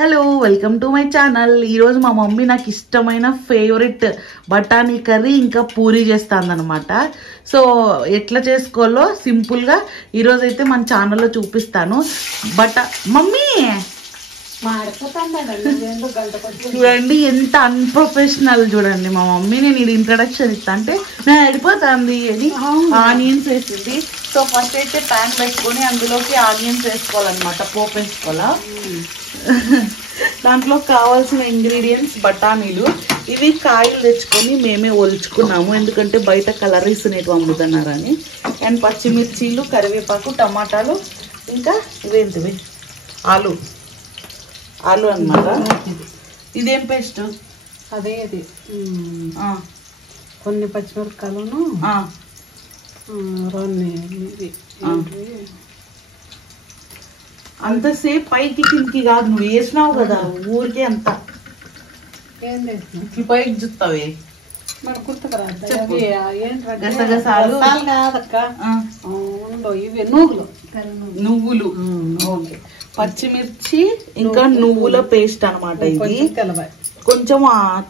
Hello welcome to my channel. ఈరోజు మా mummy నాకు ఇష్టమైన ఫేవరెట్ బఠానీ కర్రీ ఇంకా పూరీ చేస్తానన్నమాట. సో ఎట్లా చేసుకోవాలో సింపుల్గా ఈరోజు అయితే మన ఛానల్లో చూపిస్తాను. మమ్మీ చూడండి ఎంత అన్ప్రొఫెషనల్ చూడండి మా మమ్మీ. నేను ఇది ఇంట్రడక్షన్ ఇస్తా అంటే నేను అడిపోతుంది అని ఆనియన్స్ వేసింది. సో ఫస్ట్ అయితే ప్యాన్ పెట్టుకొని అందులోకి ఆనియన్స్ వేసుకోవాలన్నమాట, పోపు వేసుకోవాలా. దాంట్లో కావాల్సిన ఇంగ్రీడియంట్స్ బఠానీలు. ఇవి కాయలు తెచ్చుకొని మేమే ఒలుచుకున్నాము, ఎందుకంటే బయట కలరీస్ అనేవి అమ్ముతున్నారని. అండ్ పచ్చిమిర్చీలు, కరివేపాకు, టమాటాలు, ఇంకా ఇవేంటివి ఆలు అన్నమాట. ఇదేం పేస్ట్? అదే అది కొన్ని పచ్చిమిరపకాయలను అంతసేపు పైకి కిందికి కాదు, నువ్వు వేసినావు కదా ఊరికే అంత పైకి చూస్తావే. ఇవి నువ్వులు, పచ్చిమిర్చి, ఇంకా నువ్వుల పేస్ట్ అనమాట. ఇది కొంచెం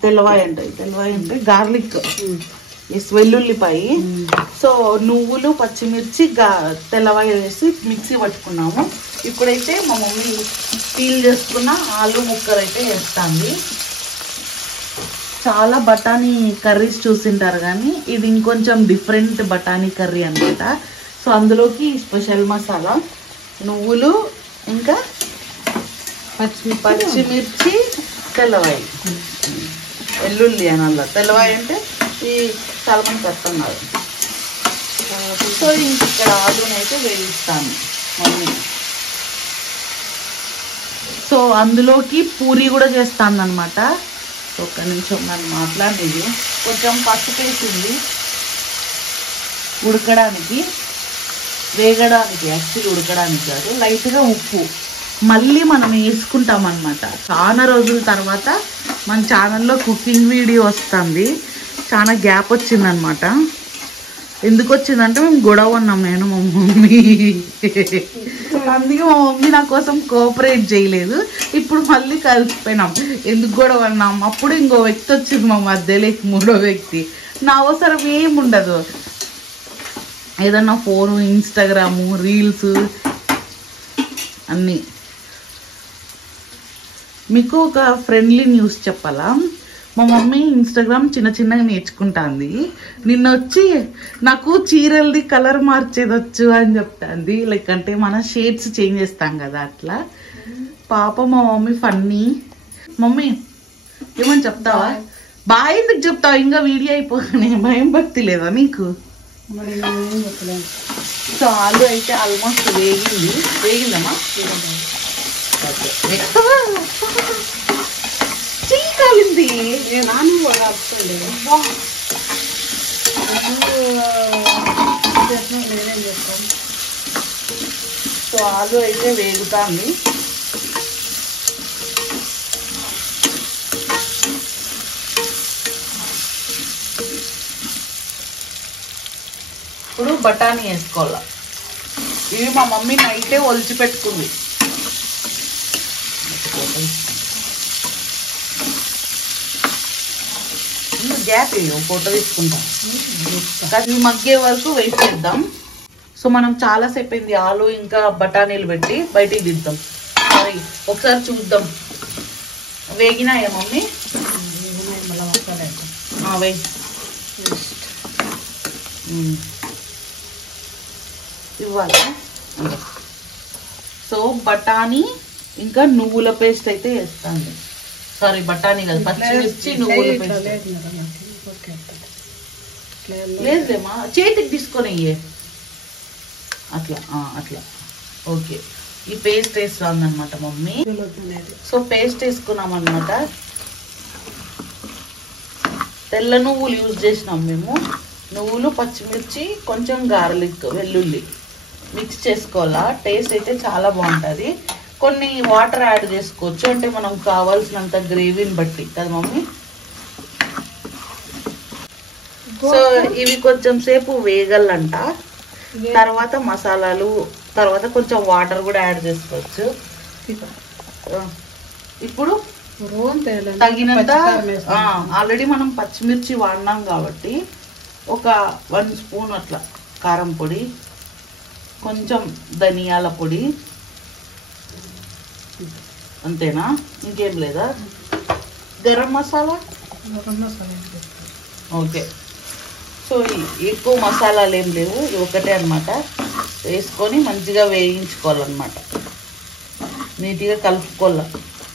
తెల్లవాయి అంటే గార్లిక్, వెల్లుల్లిపాయ. సో నువ్వులు, పచ్చిమిర్చి, తెల్లవాయి వేసి మిక్సీ పట్టుకున్నాము. ఇప్పుడైతే మా మమ్మీ పీల్ చేసుకున్న ఆలు ముక్కలు అయితే వేస్తుంది. చాలా బఠానీ కర్రీస్ చూసింటారు కానీ ఇది ఇంకొంచెం డిఫరెంట్ బఠానీ కర్రీ అనమాట. సో అందులోకి స్పెషల్ మసాలా నువ్వులు, ఇంకా పచ్చిమిర్చి, తెల్లవాయి, వెల్లుల్లి అనాల. తెల్లవాయి అంటే ఈ చాలా మంది కడుతున్నారు. సో ఇక్కడ ఆలునైతే వేయిస్తాను మమ్మీ. సో అందులోకి పూరి కూడా చేస్తాను అనమాట. ఒక్క నిమిషం నన్ను మాట్లాడేది. కొంచెం పసుపు వేసింది ఉడకడానికి, వేగడానికి, యాక్చువల్లీ ఉడకడానికి కాదు, లైట్గా ఉప్పు మళ్ళీ మనం వేసుకుంటాం అనమాట. చాలా రోజుల తర్వాత మన ఛానల్లో కుకింగ్ వీడియో వస్తుంది. చాలా గ్యాప్ వచ్చిందనమాట. ఎందుకు వచ్చిందంటే మేము గొడవ ఉన్నాం, నేను మా మమ్మీ. అందుకే మా మమ్మీ నా కోసం కోఆపరేట్ చేయలేదు. ఇప్పుడు మళ్ళీ కలిసిపోయినాం. ఎందుకు గొడవ అన్నాం? అప్పుడు ఇంకో వ్యక్తి వచ్చింది మా మధ్యలోకి, మూడో వ్యక్తి. నా అవసరం ఏముండదు. ఏదన్నా ఫోను, ఇన్స్టాగ్రాము, రీల్స్ అన్నీ. మీకు ఒక ఫ్రెండ్లీ న్యూస్ చెప్పాలా? మా మమ్మీ ఇన్స్టాగ్రామ్ చిన్నగా నేర్చుకుంటుంది. నిన్న వచ్చి నాకు చీరలది కలర్ మార్చేదొచ్చు అని చెప్తాంది. లైక్ అంటే మన షేడ్స్ చేంజ్ చేస్తాం కదా అట్లా. పాప మా మమ్మీ ఫన్నీ. మమ్మీ ఏమని చెప్తావా? బాగా ఎందుకు చెప్తావా? ఇంకా వీడియో అయిపోగానే భయం భక్తి లేదా నీకు? సో ఆలు అయితే ఆల్మోస్ట్ వేగిందమ్మా. కాలింది. సో ఆలు అయితే వేగుతాంది. ఇప్పుడు బఠానీ వేసుకోవాలా. ఇవి మా మమ్మీ నైటే ఒలిచి పెట్టుకుంది. గ్యాప్ ఫోటో తీసుకుంటాం. ఇవి మగ్గే వరకు వెయిట్ చేద్దాం. సో మనం చాలాసేపు అయింది ఆలు ఇంకా బఠానీలు పెట్టి బయటికి దిద్దాం. ఒకసారి చూద్దాం వేగినాయా మమ్మీ? ఇవ్వాలి. సో బఠానీ ఇంకా నువ్వుల పేస్ట్ అయితే వేస్తాను. సారీ బఠానీ కాదు, పచ్చిమిర్చి, నువ్వుల పేస్ట్. లేదేమా, చేతికి తీసుకొని అట్లా అట్లా. ఓకే, ఈ పేస్ట్ వేస్తుంది అనమాట మమ్మీ. సో పేస్ట్ వేసుకున్నాం అనమాట. తెల్ల నువ్వులు యూజ్ చేసినాం మేము. నువ్వులు, పచ్చిమిర్చి, కొంచెం గార్లిక్, వెల్లుల్లి మిక్స్ చేసుకోవాలా. టేస్ట్ అయితే చాలా బాగుంటుంది. కొన్ని వాటర్ యాడ్ చేసుకోవచ్చు, అంటే మనం కావాల్సినంత గ్రేవీని బట్టి కదా మమ్మీ. సో ఇవి కొంచెం సేపు వేగలంట. తర్వాత మసాలాలు, తర్వాత కొంచెం వాటర్ కూడా యాడ్ చేసుకోవచ్చు. ఇప్పుడు రోన్ తేయాలి తగినంత ఆల్రెడీ మనం పచ్చిమిర్చి వాడినాం కాబట్టి ఒక 1 స్పూన్ అట్లా కారం పొడి, కొంచెం ధనియాల పొడి, అంతేనా? ఇంకేం లేదా? గరం మసాలా ఓకే. సో ఎక్కువ మసాలాలు ఏం లేవు, ఇది ఒకటే అనమాట. వేసుకొని మంచిగా వేయించుకోవాలన్నమాట, నీట్గా కలుపుకోవాలి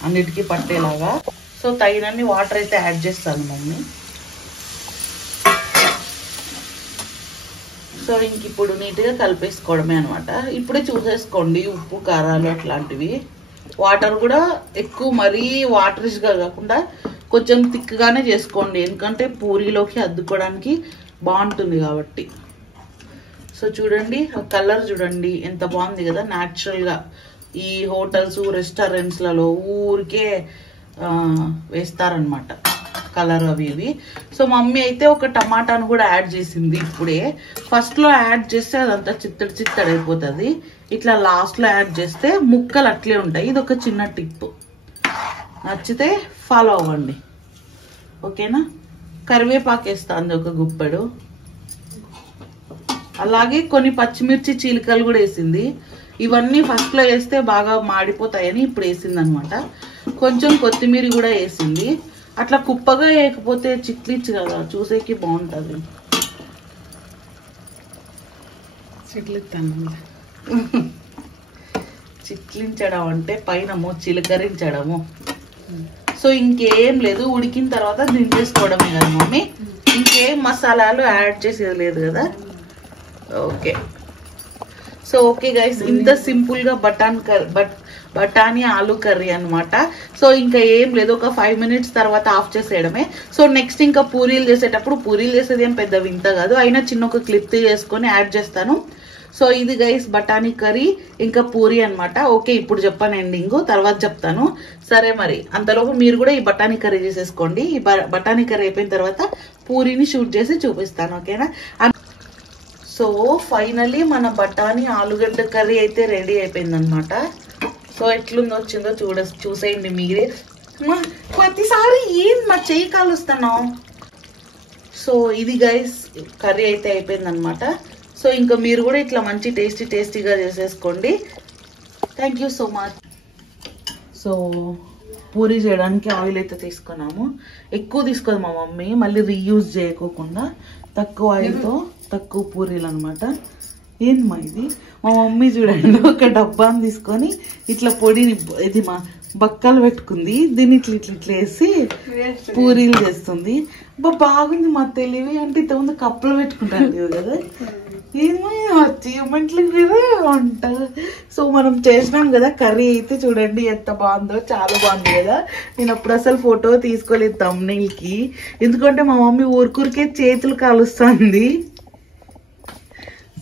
అన్నిటికీ పట్టేలాగా. సో తగినన్ని వాటర్ అయితే యాడ్ చేస్తాను మమ్మీ. సో ఇంక ఇప్పుడు నీట్గా కలిపేసుకోవడమే అనమాట. ఇప్పుడే చూసేసుకోండి ఉప్పు కారాలు అట్లాంటివి. వాటర్ కూడా ఎక్కువ మరీ వాటరిష్గా కాకుండా కొంచెం థిక్గానే చేసుకోండి, ఎందుకంటే పూరీలోకి అద్దుకోవడానికి బాగుంటుంది కాబట్టి. సో చూడండి కలర్ చూడండి ఎంత బాగుంది కదా, న్యాచురల్గా. ఈ హోటల్స్ రెస్టారెంట్స్లలో ఊరికే వేస్తారనమాట కలర్ అవి ఇవి. సో మమ్మీ అయితే ఒక టమాటాను కూడా యాడ్ చేసింది ఇప్పుడే. ఫస్ట్లో యాడ్ చేస్తే అదంతా చిత్తడి చిత్తడి అయిపోతుంది, ఇట్లా లాస్ట్లో యాడ్ చేస్తే ముక్కలు అట్లే ఉంటాయి. ఇది ఒక చిన్న టిప్, నచ్చితే ఫాలో అవ్వండి ఓకేనా. కరివేపాకు వేస్తాను ఒక గుప్పెడు, అలాగే కొన్ని పచ్చిమిర్చి చీలికలు కూడా వేసింది. ఇవన్నీ ఫస్ట్లో వేస్తే బాగా మాడిపోతాయని ఇప్పుడు వేసింది అనమాట. కొంచెం కొత్తిమీర కూడా వేసింది. అట్లా కుప్పగా వేయకపోతే చిట్లిచ్చు కదా, చూసేకి బాగుంటుంది. చిట్లించడం అంటే పైనమో చిలకరించడము. సో ఇంకేం లేదు, ఉడికిన తర్వాత దించేసుకోవడమే కదా మమ్మీ. ఇంకేం మసాలాలు యాడ్ చేసేది లేదు కదా. ఓకే. సో ఓకే గైస్, ఇంత సింపుల్ గా బఠానీ ఆలు కర్రీ అనమాట. సో ఇంకా ఏం లేదు, ఒక 5 మినిట్స్ తర్వాత ఆఫ్ చేసేయడమే. సో నెక్స్ట్ ఇంకా పూరీలు చేసేటప్పుడు, పూరీలు చేసేది ఏం పెద్ద వింత కాదు, అయినా చిన్న ఒక క్లిప్ చేసుకొని యాడ్ చేస్తాను. సో ఇది గైస్ బఠానీ కర్రీ ఇంకా పూరీ అనమాట. ఓకే ఇప్పుడు చెప్పాను ఎండింగ్, తర్వాత చెప్తాను. సరే మరి అంతలోపు మీరు కూడా ఈ బఠానీ కర్రీ చేసేసుకోండి. ఈ బఠానీ కర్రీ అయిపోయిన తర్వాత పూరీని షూట్ చేసి చూపిస్తాను ఓకేనా. సో ఫైనలీ మన బఠానీ ఆలుగడ్డ కర్రీ అయితే రెడీ అయిపోయింది అనమాట. సో ఎట్లుందో వచ్చిందో చూసేయండి మీరే. ప్రతిసారి ఏం మా చెయ్యి కాలుస్తున్నావు. సో ఇది గైస్ కర్రీ అయితే అయిపోయింది అనమాట. సో ఇంకా మీరు కూడా ఇట్లా మంచి టేస్టీగా చేసేసుకోండి. Thank you so much. So Puri చేయడానికి ఆయిల్ అయితే తీసుకున్నాము. ఎక్కువ తీసుకోదు మా మమ్మీ, మళ్ళీ రీయూజ్ చేయకోకుండా తక్కువ ఆయిల్తో తక్కువ పూరీలు అనమాట. ఏందమ్మా ఇది? మా మమ్మీ చూడండి ఒక డబ్బాని తీసుకొని ఇట్లా పొడిని ఇది మా బక్కలు పెట్టుకుంది, దీన్ని ఇట్లా ఇట్లా ఇట్లా వేసి పూరీలు చేస్తుంది. బాగుంది మా తెలివి. అంటే ఇంతకుముందు కప్పులు పెట్టుకుంటాను కదా, ఏమో అచీవ్మెంట్లు కదా వంట. సో మనం చేసినాం కదా కర్రీ అయితే చూడండి ఎంత బాగుందో, చాలా బాగుంది కదా. నేను అప్పుడు అసలు ఫోటో తీసుకోలేదు థంబ్నెయిల్కి, ఎందుకంటే మా మమ్మీ ఊరికూరికే చేతులు కాలుస్తుంది,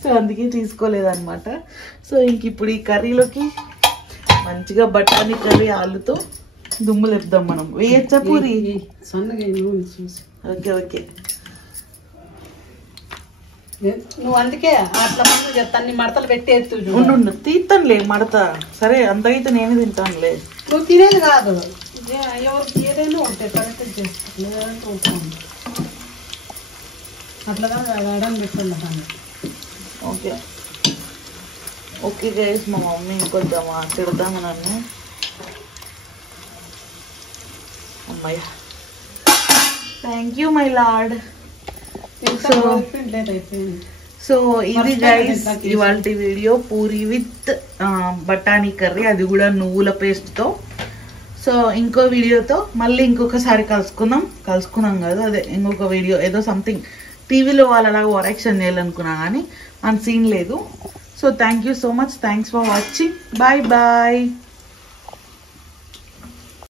సో అందుకే తీసుకోలేదన్నమాట. సో ఇంక ఇప్పుడు ఈ కర్రీలోకి మంచిగా బఠానీ కర్రీ ఆలుతో దుమ్ము లేపుదాం మనం. వేయచ్చా పూరి? Okay okay. నువ్వు అందుకే అట్లా తన్ని మడతలు పెట్టి ఉండు తీస్తానులే మడత. సరే అంత అయితే నేనే తింటానులే. నువ్వు తినేది కాదు, ఎవరికి ఏదైనా ఉంటాయి కరెక్ట్ చేస్తాను అట్లా అడం పెట్టండి. ఓకే ఓకే గైస్, మా మమ్మీ ఇంకొంచెం తిడతాము నన్ను. అమ్మాయి thank you my lord. So ఇది గైస్ ఇవాళ వీడియో, పూరి విత్ బఠానీ కర్రీ, అది కూడా నువ్వుల పేస్ట్తో. సో ఇంకో వీడియోతో మళ్ళీ ఇంకొకసారి కలుసుకుందాం కదా, అదే ఇంకొక వీడియో ఏదో సంథింగ్ టీవీలో వాళ్ళలాగా ఓవరాక్షన్ చేయాలనుకున్నా కానీ అంత సీన్ లేదు. So thank you so much, thanks for watching, bye bye.